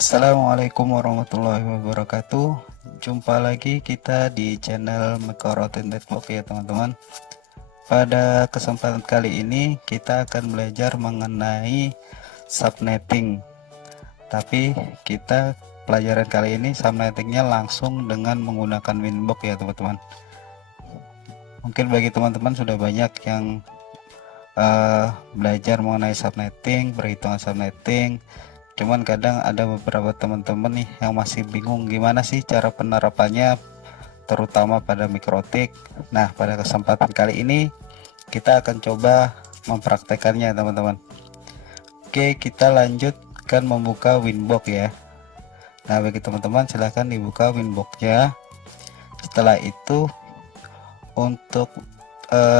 Assalamualaikum warahmatullahi wabarakatuh. Jumpa lagi kita di channel Mekorotin Network ya teman-teman. Pada kesempatan kali ini kita akan belajar mengenai subnetting. Tapi kita pelajaran kali ini subnettingnya langsung dengan menggunakan Winbox ya teman-teman. Mungkin bagi teman-teman sudah banyak yang belajar mengenai subnetting, perhitungan subnetting. Cuman kadang ada beberapa teman-teman nih yang masih bingung gimana sih cara penerapannya, terutama pada mikrotik. Nah, pada kesempatan kali ini kita akan coba mempraktekannya teman-teman. Oke, kita lanjutkan membuka Winbox ya. Nah, bagi teman-teman silahkan dibuka Winbox-nya. Setelah itu untuk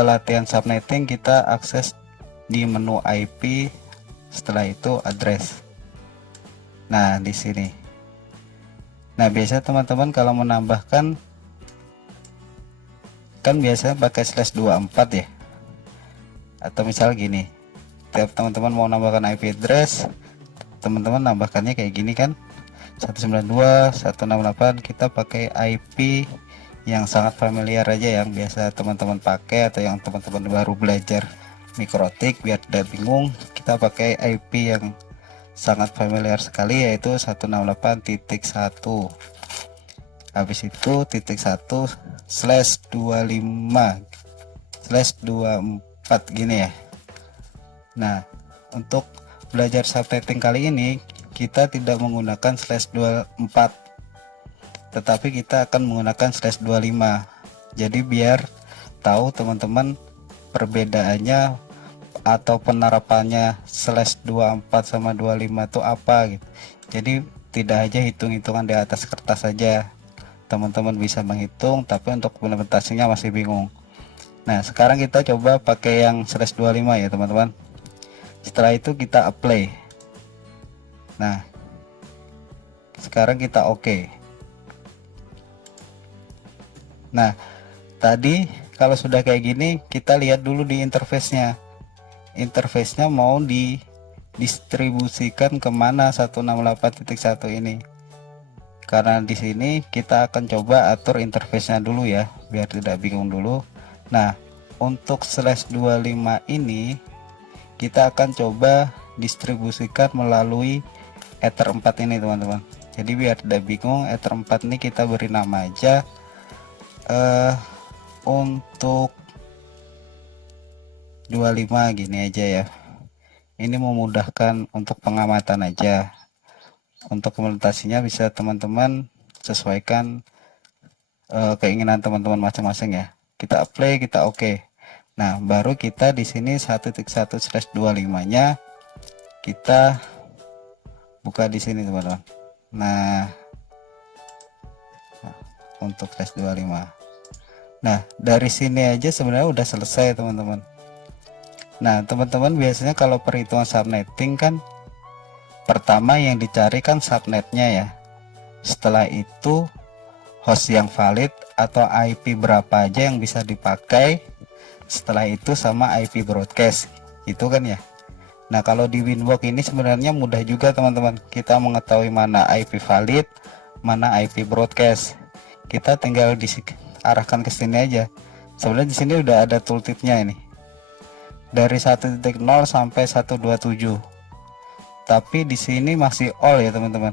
latihan subnetting kita akses di menu IP, setelah itu address. Nah, di sini. Nah, biasa teman-teman kalau menambahkan kan biasa pakai /24 ya. Atau misal gini. Tiap teman-teman mau nambahkan IP address, teman-teman nambahkannya kayak gini kan. 192.168 kita pakai IP yang sangat familiar aja yang biasa teman-teman pakai, atau yang teman-teman baru belajar mikrotik biar tidak bingung, kita pakai IP yang sangat familiar sekali, yaitu 168.1. habis itu /25/24 gini ya. Nah, untuk belajar subnetting kali ini kita tidak menggunakan /24, tetapi kita akan menggunakan /25. Jadi biar tahu teman-teman perbedaannya atau penerapannya /24 sama 25 itu apa gitu. Jadi tidak aja hitung-hitungan di atas kertas saja, teman-teman bisa menghitung, tapi untuk implementasinya masih bingung. Nah, sekarang kita coba pakai yang /25 ya teman-teman. Setelah itu kita apply. Nah, sekarang kita oke. Nah, tadi kalau sudah kayak gini, kita lihat dulu di interface-nya. Interface-nya mau didistribusikan kemana 168.1 ini. Karena di sini kita akan coba atur interface-nya dulu ya, biar tidak bingung dulu. Nah, untuk /25 ini kita akan coba distribusikan melalui Ether 4 ini teman-teman. Jadi biar tidak bingung, Ether 4 ini kita beri nama aja untuk 25 gini aja ya. Ini memudahkan untuk pengamatan aja. Untuk implementasinya bisa teman-teman sesuaikan keinginan teman-teman masing-masing ya. Kita apply, kita oke. Nah, baru kita di sini 1.1/25-nya kita buka di sini teman-teman. Nah, untuk /25. Nah, dari sini aja sebenarnya udah selesai teman-teman. Nah, teman-teman biasanya kalau perhitungan subnetting kan pertama yang dicari kan subnetnya ya. Setelah itu host yang valid atau IP berapa aja yang bisa dipakai. Setelah itu sama IP broadcast. Itu kan ya. Nah, kalau di Winbox ini sebenarnya mudah juga teman-teman. Kita mengetahui mana IP valid, mana IP broadcast. Kita tinggal diarahkan ke sini aja. Sebenarnya di sini udah ada tooltipnya ini. Dari 1.0 sampai 127. Tapi di sini masih all ya teman-teman.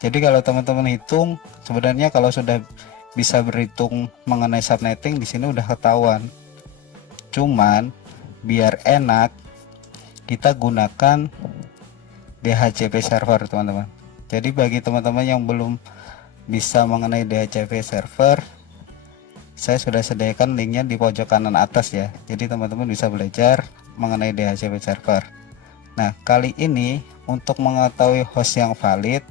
Jadi kalau teman-teman hitung, sebenarnya kalau sudah bisa berhitung mengenai subnetting di sini udah ketahuan. Cuman biar enak kita gunakan DHCP server teman-teman. Jadi bagi teman-teman yang belum bisa mengenai DHCP server, saya sudah sediakan linknya di pojok kanan atas ya. Jadi teman-teman bisa belajar mengenai DHCP server. Nah, kali ini untuk mengetahui host yang valid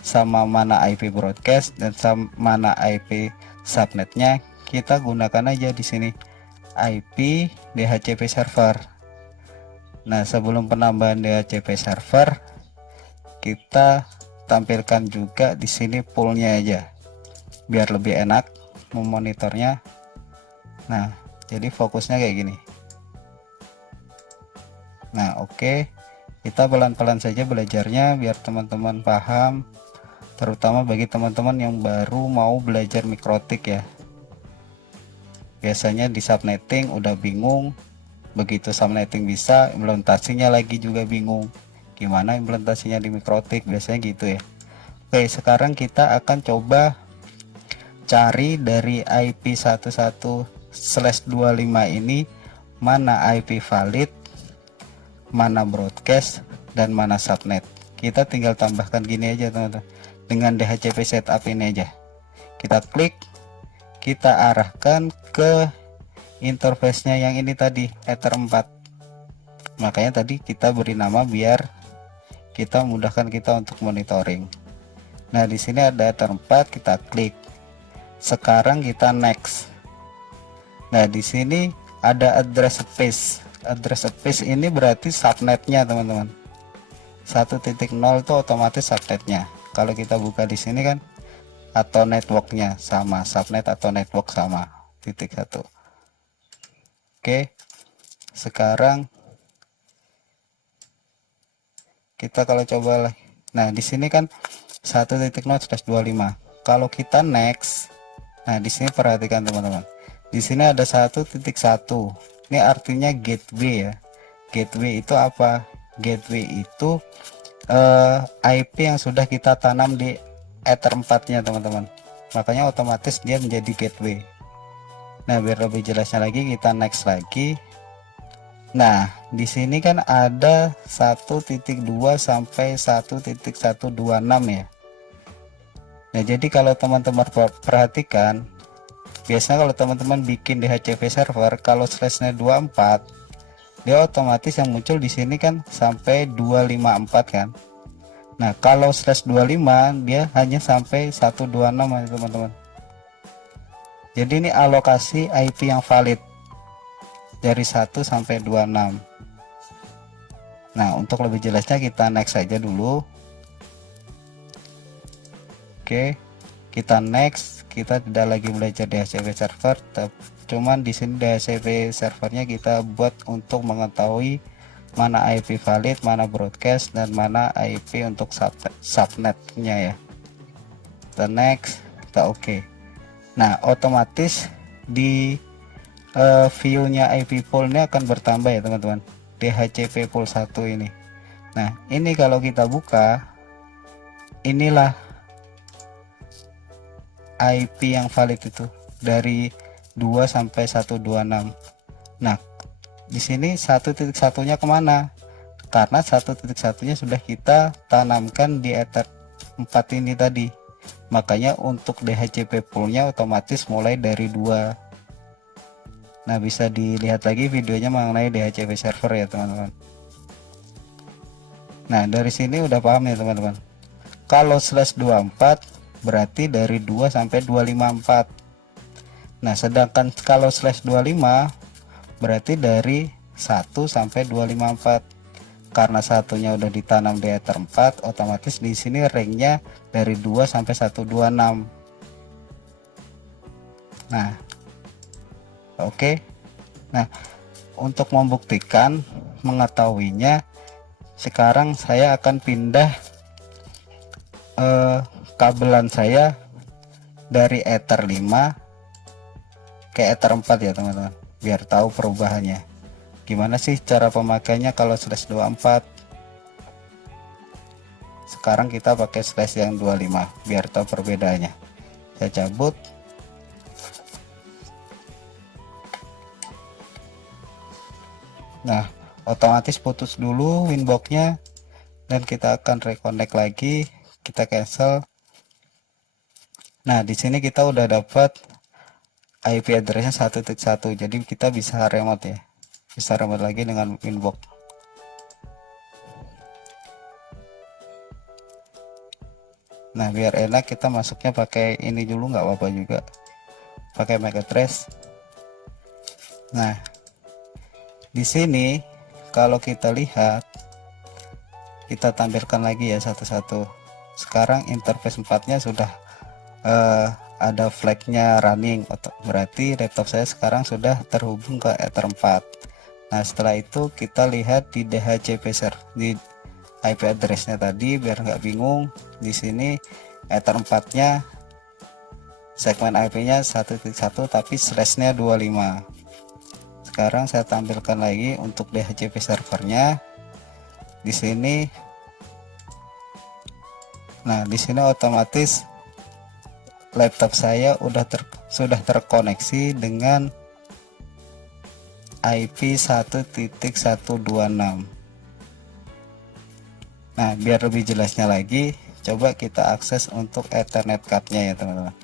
sama mana IP broadcast dan sama mana IP subnetnya, kita gunakan aja di sini IP DHCP server. Nah, sebelum penambahan DHCP server, kita tampilkan juga di sini poolnya aja biar lebih enak memonitornya. Nah, jadi fokusnya kayak gini. Nah, oke. Kita pelan-pelan saja belajarnya biar teman-teman paham, terutama bagi teman-teman yang baru mau belajar mikrotik ya. Biasanya di subnetting udah bingung, begitu subnetting bisa, implementasinya lagi juga bingung. Gimana implementasinya di mikrotik, biasanya gitu ya. Oke, sekarang kita akan coba cari dari IP 11/25 ini mana IP valid, mana broadcast, dan mana subnet. Kita tinggal tambahkan gini aja teman-teman, dengan DHCP setup ini aja. Kita klik, kita arahkan ke interface-nya yang ini tadi, Ether 4. Makanya tadi kita beri nama biar kita mudahkan kita untuk monitoring. Nah, di sini ada Ether 4, kita klik. Sekarang kita next. Nah, di sini ada address space. Address space ini berarti subnetnya teman-teman. 1.0 itu otomatis subnetnya. Kalau kita buka di sini kan, atau networknya sama, subnet atau network sama, titik 1. Oke, sekarang kita kalau coba, nah di sini kan 1.0/25. Kalau kita next, nah di sini perhatikan teman-teman, di sini ada 1.1. Ini artinya gateway ya. Gateway itu apa? Gateway itu IP yang sudah kita tanam di Ether 4 nya teman-teman, makanya otomatis dia menjadi gateway. Nah, biar lebih jelasnya lagi, kita next lagi. Nah, di sini kan ada 1.2 sampai 1.126 ya. Nah, jadi kalau teman-teman perhatikan, biasanya kalau teman-teman bikin DHCP server, kalau slashnya 24, dia otomatis yang muncul di sini kan sampai 254 kan. Nah, kalau slash 25 dia hanya sampai 126 ya teman-teman. Jadi ini alokasi IP yang valid dari 1 sampai 26. Nah, untuk lebih jelasnya kita next saja dulu. Oke, kita next. Kita tidak lagi belajar DHCP server, cuman di sini DHCP servernya kita buat untuk mengetahui mana IP valid, mana broadcast, dan mana IP untuk subnetnya ya. Kita next, kita oke. Nah, otomatis di view-nya IP pool-nya akan bertambah ya teman-teman, DHCP pool 1 ini. Nah, ini kalau kita buka, inilah IP yang valid itu dari 2 sampai 126. Nah, di sini 1.1-nya kemana? Karena 1.1-nya sudah kita tanamkan di Ether 4 ini tadi. Makanya untuk DHCP pool-nya otomatis mulai dari 2. Nah, bisa dilihat lagi videonya mengenai DHCP server ya teman-teman. Nah, dari sini udah paham ya teman-teman. Kalau slash 24 berarti dari 2 sampai 254. Nah, sedangkan kalau slash 25 berarti dari 1 sampai 254. Karena satunya udah ditanam di Ether 4, otomatis di sini ringnya dari 2 sampai 126. Nah, oke. Nah, untuk membuktikan mengetahuinya, sekarang saya akan pindah kabelan saya dari Ether 5 ke Ether 4 ya teman-teman, biar tahu perubahannya. Gimana sih cara pemakainya kalau slash 24? Sekarang kita pakai slash yang 25 biar tahu perbedaannya. Saya cabut. Nah, otomatis putus dulu winboxnya dan kita akan reconnect lagi. Kita cancel. Nah, di sini kita udah dapat IP addressnya 1.1, jadi kita bisa remote ya, bisa remote lagi dengan winbox. Nah, biar enak kita masuknya pakai ini dulu, nggak apa-apa juga, pakai MAC address. Nah, di sini kalau kita lihat, kita tampilkan lagi ya satu-satu. Sekarang interface 4-nya sudah ada flagnya running, berarti laptop saya sekarang sudah terhubung ke Ether 4. Nah, setelah itu kita lihat di DHCP server, di IP addressnya tadi biar nggak bingung. Di sini Ether 4-nya segmen IP-nya 1.1 tapi slashnya 25. Sekarang saya tampilkan lagi untuk DHCP servernya. Di sini, nah di sini otomatis laptop saya sudah terkoneksi dengan IP 1.126. Nah, biar lebih jelasnya lagi, coba kita akses untuk Ethernet card-nya ya teman-teman.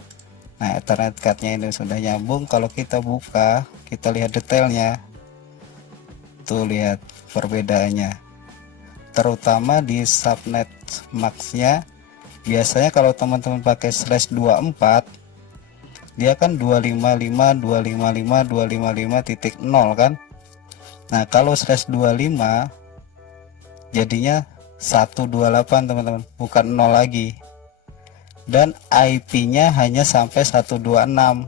Nah, Ethernet card-nya ini sudah nyambung. Kalau kita buka, kita lihat detailnya. Tuh, lihat perbedaannya. Terutama di subnet max-nya, biasanya kalau teman-teman pakai /24, dia kan 255.255.255.0 kan. Nah, kalau /25 jadinya 128 teman-teman, bukan 0 lagi. Dan IP-nya hanya sampai 126.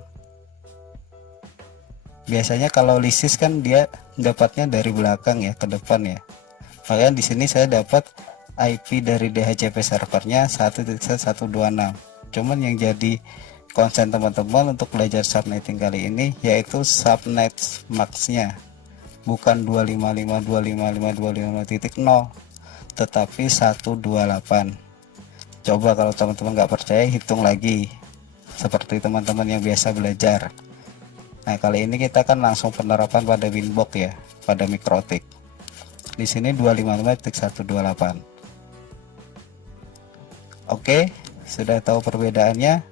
Biasanya kalau lisis kan dia dapatnya dari belakang ya, ke depan ya. Makanya di sini saya dapat IP dari DHCP servernya 1.126. Cuman yang jadi konsen teman-teman untuk belajar subnetting kali ini yaitu subnet max-nya, bukan 255.255.255.0, tetapi 128. Coba kalau teman-teman nggak percaya, hitung lagi seperti teman-teman yang biasa belajar. Nah, kali ini kita kan langsung penerapan pada Winbox ya, pada MikroTik. Di sini 255.128. Oke, sudah tahu perbedaannya.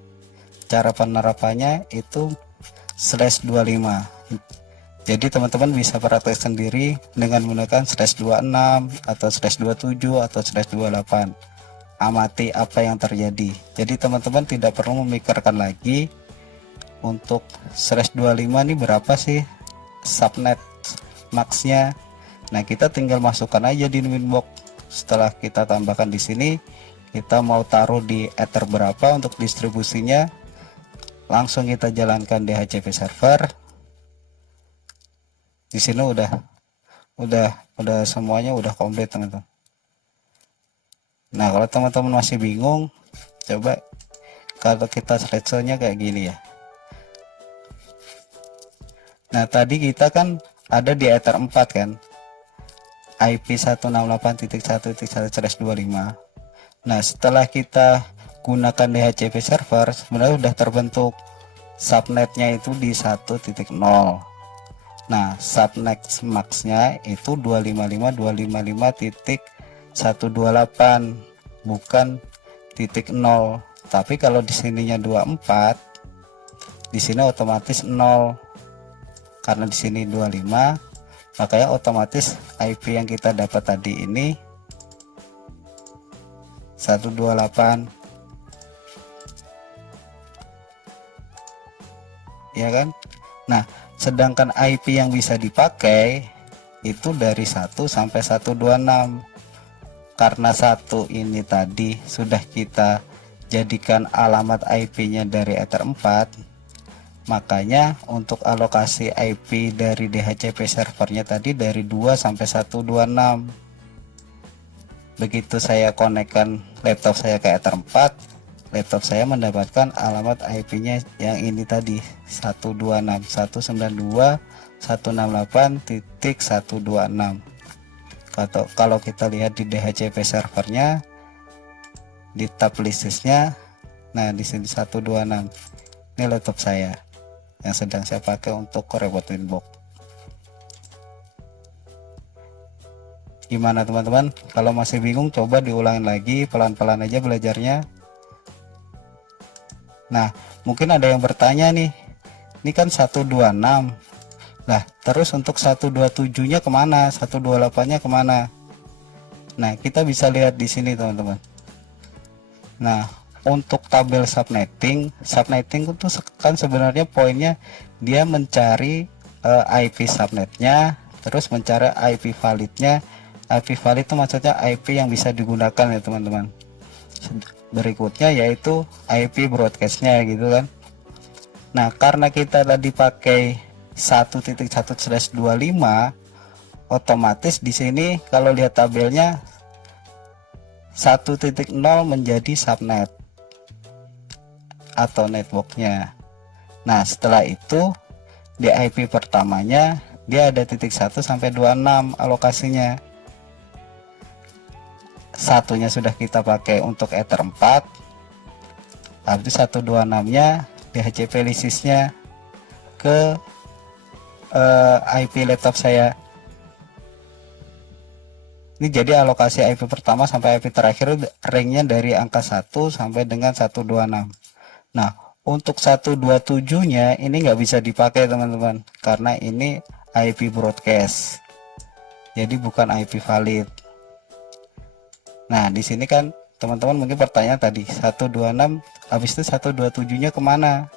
Cara penerapannya itu /25. Jadi teman-teman bisa praktek sendiri dengan menggunakan /26 atau /27 atau /28. Amati apa yang terjadi. Jadi teman-teman tidak perlu memikirkan lagi untuk /25 ini berapa sih subnet max-nya. Nah, kita tinggal masukkan aja di Winbox. Setelah kita tambahkan di sini, kita mau taruh di Ether berapa untuk distribusinya, langsung kita jalankan DHCP server. Di sini udah semuanya udah komplit teman-teman. Nah, kalau teman-teman masih bingung, coba kalau kita slideshow-nya kayak gini ya. Nah, tadi kita kan ada di Ether 4 kan, IP 168.1.1/25. Nah, setelah kita gunakan DHCP server, sebenarnya udah terbentuk subnetnya itu di 1.0. Nah, subnet max-nya itu 255.255.128, bukan .0. Tapi kalau di sininya 24, di sini otomatis 0. Karena di sini 25, makanya otomatis IP yang kita dapat tadi ini 128. Ya kan? Nah, sedangkan IP yang bisa dipakai itu dari 1 sampai 126. Karena 1 ini tadi sudah kita jadikan alamat IP-nya dari Ether 4, makanya untuk alokasi IP dari DHCP servernya tadi dari 2 sampai 126. Begitu saya konekkan laptop saya ke Ether 4, laptop saya mendapatkan alamat IP-nya yang ini tadi 126.192.168.126. Kalau kita lihat di DHCP servernya di tab listsnya, nah di sini 126. Ini laptop saya yang sedang saya pakai untuk Coreboot Winbox. Gimana teman-teman? Kalau masih bingung, coba diulangin lagi, pelan-pelan aja belajarnya. Nah, mungkin ada yang bertanya nih, ini kan 126. Nah, terus untuk 127-nya kemana? 128-nya kemana? Nah, kita bisa lihat di sini teman-teman. Nah, untuk tabel subnetting itu kan sebenarnya poinnya dia mencari IP subnetnya, terus mencari IP validnya. IP valid itu maksudnya IP yang bisa digunakan ya teman-teman. Berikutnya yaitu IP broadcastnya gitu kan. Nah, karena kita tadi pakai 1.1/25, otomatis di sini kalau lihat tabelnya 1.0 menjadi subnet atau networknya. Nah, setelah itu di IP pertamanya dia ada titik 1 sampai 26 alokasinya. Satunya sudah kita pakai untuk Ether 4. Habis 126 nya DHCP lisisnya ke IP laptop saya. Ini jadi alokasi IP pertama sampai IP terakhir ringnya dari angka 1 sampai dengan 126. Nah, untuk 127 nya ini nggak bisa dipakai teman-teman, karena ini IP broadcast, jadi bukan IP valid. Nah, di sini kan teman-teman mungkin pertanyaan tadi 126 habis itu 127 nya kemana?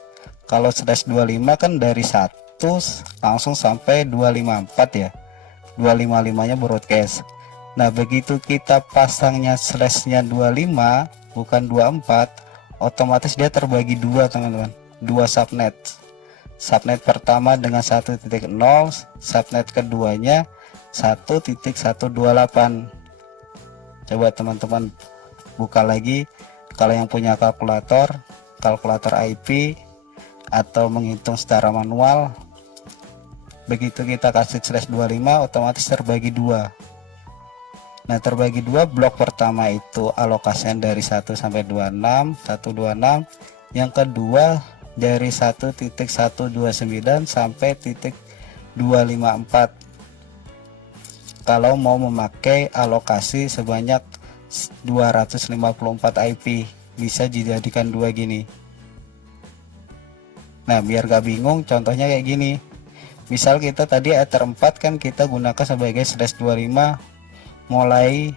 Kalau /25 kan dari 1 langsung sampai 254 ya, 255 nya broadcast. Nah, begitu kita pasangnya slashnya 25 bukan 24, otomatis dia terbagi dua teman-teman, dua subnet. Subnet pertama dengan 1.0, subnet keduanya 1.128. Coba teman-teman buka lagi, kalau yang punya kalkulator IP atau menghitung secara manual, begitu kita kasih /25 otomatis terbagi dua. Nah, terbagi dua, blok pertama itu alokasinya dari 1 sampai 26, 126. Yang kedua dari 1.129 sampai titik 254. Kalau mau memakai alokasi sebanyak 254 IP, bisa dijadikan dua gini. Nah, biar gak bingung, contohnya kayak gini. Misal kita tadi Ether 4 kan kita gunakan sebagai /25 mulai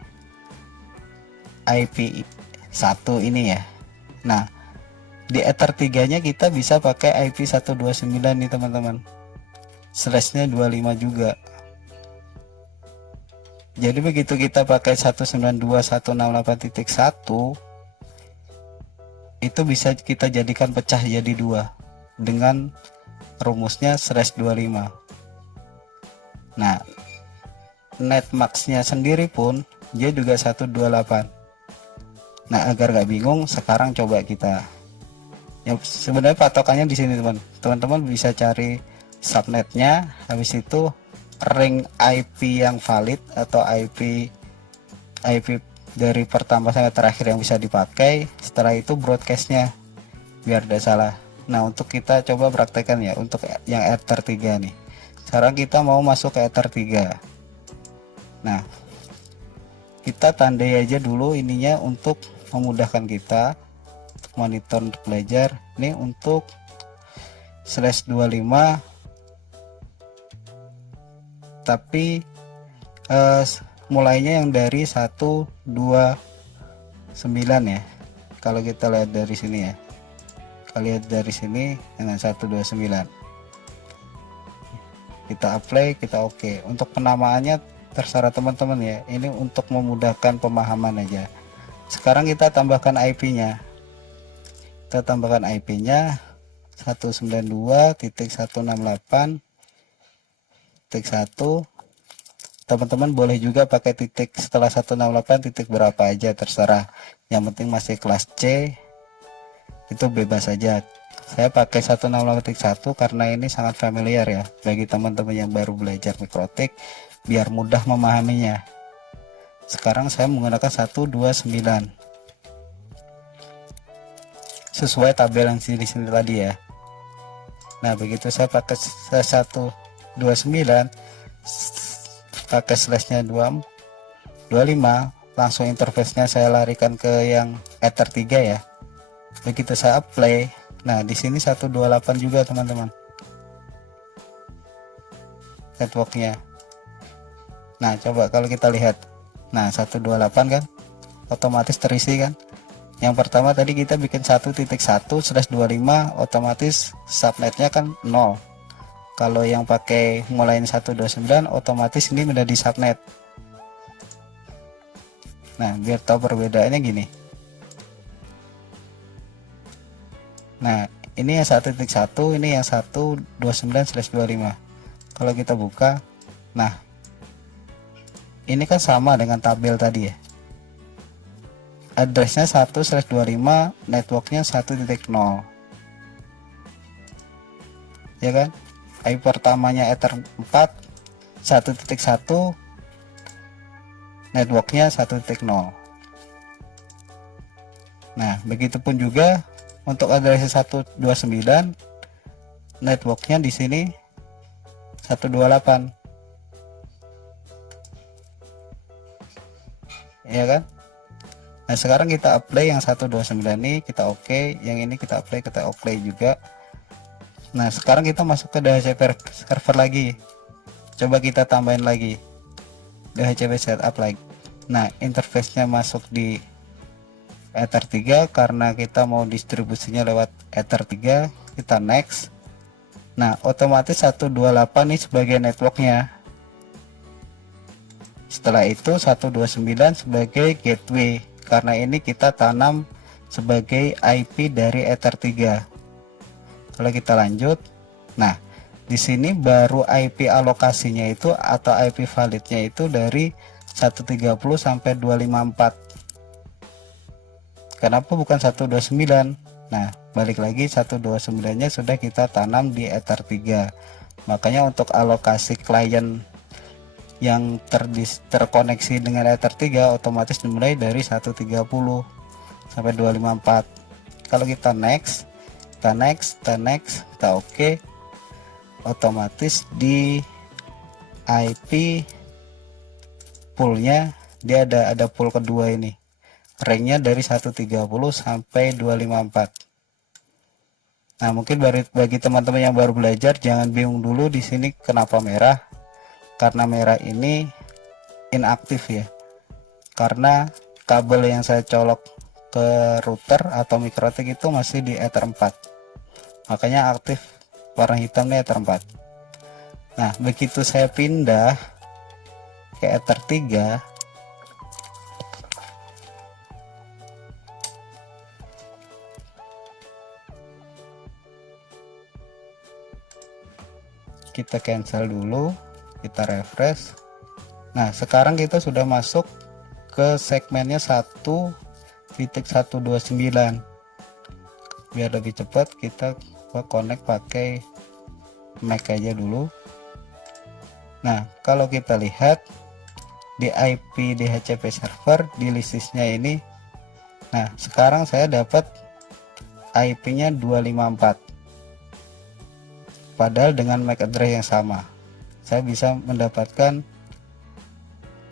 IP 1 ini ya. Nah, di Ether 3 nya kita bisa pakai IP 129 nih teman-teman, slashnya 25 juga. Jadi begitu kita pakai 192.168.1 itu bisa kita jadikan pecah jadi dua dengan rumusnya /25. Nah, netmaxnya sendiri pun dia juga 128. Nah, agar gak bingung, sekarang coba kita, ya sebenarnya patokannya di sini teman-teman bisa cari subnetnya, habis itu ring IP yang valid atau IP dari pertama sampai terakhir yang bisa dipakai, setelah itu broadcastnya biar tidak salah. Nah, untuk kita coba praktekkan ya untuk yang Ether 3 nih. Sekarang kita mau masuk ke Ether 3. Nah, kita tandai aja dulu ininya untuk memudahkan kita untuk monitor, untuk belajar. Ini untuk /25 tapi mulainya yang dari 129 ya. Kalau kita lihat dari sini ya, kita lihat dari sini dengan 129, kita apply, kita oke. Untuk penamaannya terserah teman-teman ya, ini untuk memudahkan pemahaman aja. Sekarang kita tambahkan IP-nya, kita tambahkan IP-nya 192.168.1. teman-teman boleh juga pakai titik setelah 168 titik berapa aja terserah, yang penting masih kelas C, itu bebas saja. Saya pakai 168.1 karena ini sangat familiar ya bagi teman-teman yang baru belajar mikrotik, biar mudah memahaminya. Sekarang saya menggunakan 129 sesuai tabel yang di sini tadi ya. Nah, begitu saya pakai 129 pakai slashnya 25, langsung interface-nya saya larikan ke yang Ether 3 ya. Begitu saya apply, nah di sini 128 juga teman-teman networknya. Nah, coba kalau kita lihat, nah 128 kan otomatis terisi kan. Yang pertama tadi kita bikin 1.1/25, otomatis subnetnya kan 0. Kalau yang pakai mulai 129 otomatis ini menjadi subnet. Nah, biar tahu perbedaannya gini. Nah, ini yang 1.1, ini yang 129/25. Kalau kita buka, nah ini kan sama dengan tabel tadi ya. addressnya 1/25, networknya 1.0, ya kan. IP pertamanya Ether 4 1.1, networknya 1.0. Nah, begitupun juga untuk address 129, networknya di sini 128, ya kan. Nah, sekarang kita apply yang 129 ini, kita oke, yang ini kita apply juga. Nah, sekarang kita masuk ke DHCP server lagi, coba kita tambahin lagi DHCP setup lagi. Nah, interface-nya masuk di Ether 3 karena kita mau distribusinya lewat Ether 3, kita next. Nah, otomatis 128 ini sebagai networknya. Setelah itu 129 sebagai gateway, karena ini kita tanam sebagai IP dari Ether 3. Kalau kita lanjut, nah di sini baru IP alokasinya itu atau IP validnya itu dari 130 sampai 254. Kenapa bukan 129? Nah, balik lagi 129-nya sudah kita tanam di Ether 3. Makanya untuk alokasi klien yang terkoneksi dengan Ether 3 otomatis dimulai dari 130 sampai 254. Kalau kita next, kita oke, otomatis di IP poolnya dia ada pool kedua ini, ranknya dari 130 sampai 254. Nah, mungkin bagi teman-teman yang baru belajar jangan bingung dulu di sini kenapa merah, karena merah ini inaktif ya, karena kabel yang saya colok ke router atau MikroTik itu masih di Ether 4, makanya aktif warna hitamnya Ether 4. Nah, begitu saya pindah ke Ether 3, kita cancel dulu, kita refresh. Nah, sekarang kita sudah masuk ke segmennya 1.129. Biar lebih cepat kita connect pakai MAC aja dulu. Nah, kalau kita lihat di IP DHCP server di listnya ini, nah sekarang saya dapat IP-nya 254, padahal dengan MAC address yang sama saya bisa mendapatkan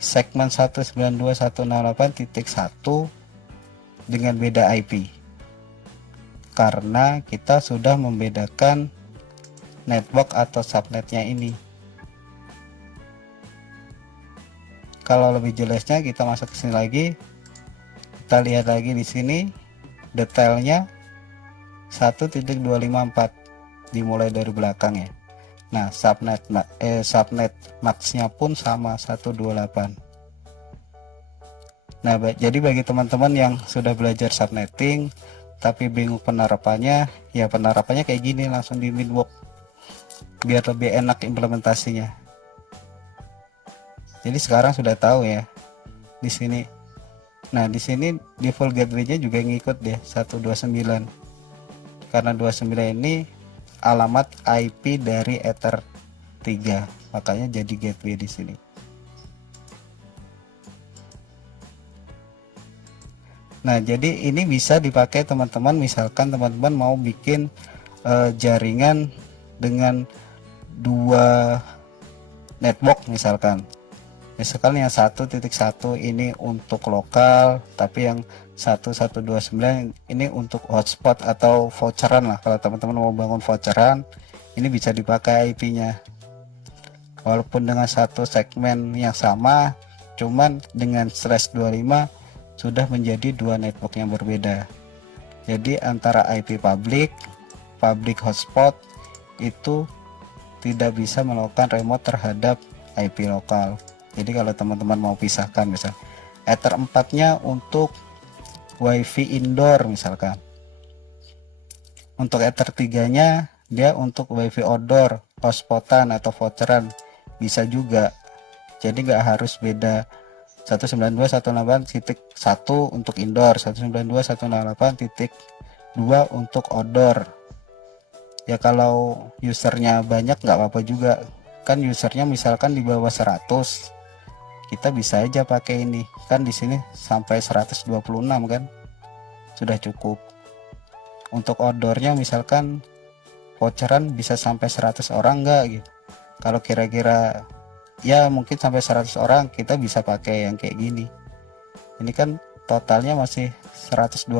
segmen 192.168.1 dengan beda IP, karena kita sudah membedakan network atau subnetnya ini. Kalau lebih jelasnya kita masuk ke sini lagi, kita lihat lagi di sini detailnya 1.254 dimulai dari belakang ya. Nah, subnet maxnya pun sama 128. Nah, jadi bagi teman-teman yang sudah belajar subnetting tapi bingung penerapannya, ya penerapannya kayak gini, langsung di Minbox biar lebih enak implementasinya. Jadi sekarang sudah tahu ya di sini. Nah, di sini default gateway-nya juga ngikut deh 129, karena 29 ini alamat IP dari Ether 3, makanya jadi gateway di sini. Nah, jadi ini bisa dipakai teman-teman, misalkan teman-teman mau bikin jaringan dengan dua network misalkan yang 1.1 ini untuk lokal, tapi yang 1.129 ini untuk hotspot atau voucheran lah. Kalau teman-teman mau bangun voucheran, ini bisa dipakai IP-nya walaupun dengan satu segmen yang sama, cuman dengan /25 sudah menjadi dua network yang berbeda. Jadi antara IP public hotspot itu tidak bisa melakukan remote terhadap IP lokal. Jadi kalau teman-teman mau pisahkan, misal Ether 4 nya untuk WiFi indoor misalkan, untuk Ether 3 nya dia untuk WiFi outdoor, hotspotan atau voucheran bisa juga. Jadi nggak harus beda 192.168.1 untuk indoor, 192.168.2 untuk outdoor. Ya kalau usernya banyak nggak apa-apa juga kan, usernya misalkan di bawah 100, kita bisa aja pakai ini kan, di sini sampai 126 kan, sudah cukup. Untuk outdoornya misalkan voucheran bisa sampai 100 orang nggak gitu, kalau kira-kira ya mungkin sampai 100 orang kita bisa pakai yang kayak gini. Ini kan totalnya masih 125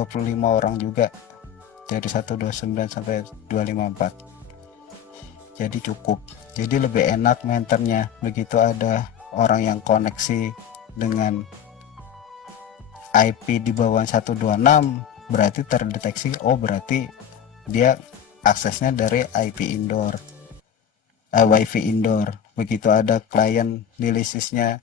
orang juga, dari 129 sampai 254, jadi cukup. Jadi lebih enak maintenance begitu ada orang yang koneksi dengan IP di bawah 126, berarti terdeteksi, oh berarti dia aksesnya dari IP indoor, WiFi indoor. Begitu ada klien di listisnya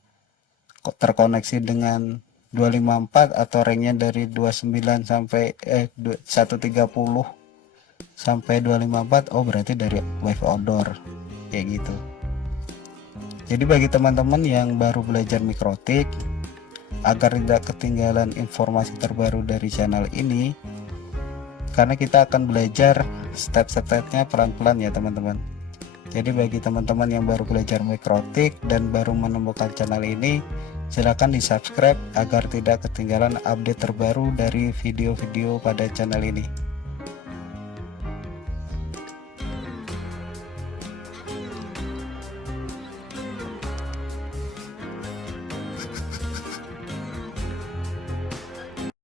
terkoneksi dengan 254 atau ranknya dari 29 sampai 130 sampai 254, oh berarti dari WiFi outdoor, kayak gitu. Jadi bagi teman-teman yang baru belajar mikrotik, agar tidak ketinggalan informasi terbaru dari channel ini, karena kita akan belajar step-stepnya pelan-pelan ya teman-teman. Jadi bagi teman-teman yang baru belajar mikrotik dan baru menemukan channel ini, silahkan di subscribe agar tidak ketinggalan update terbaru dari video-video pada channel ini.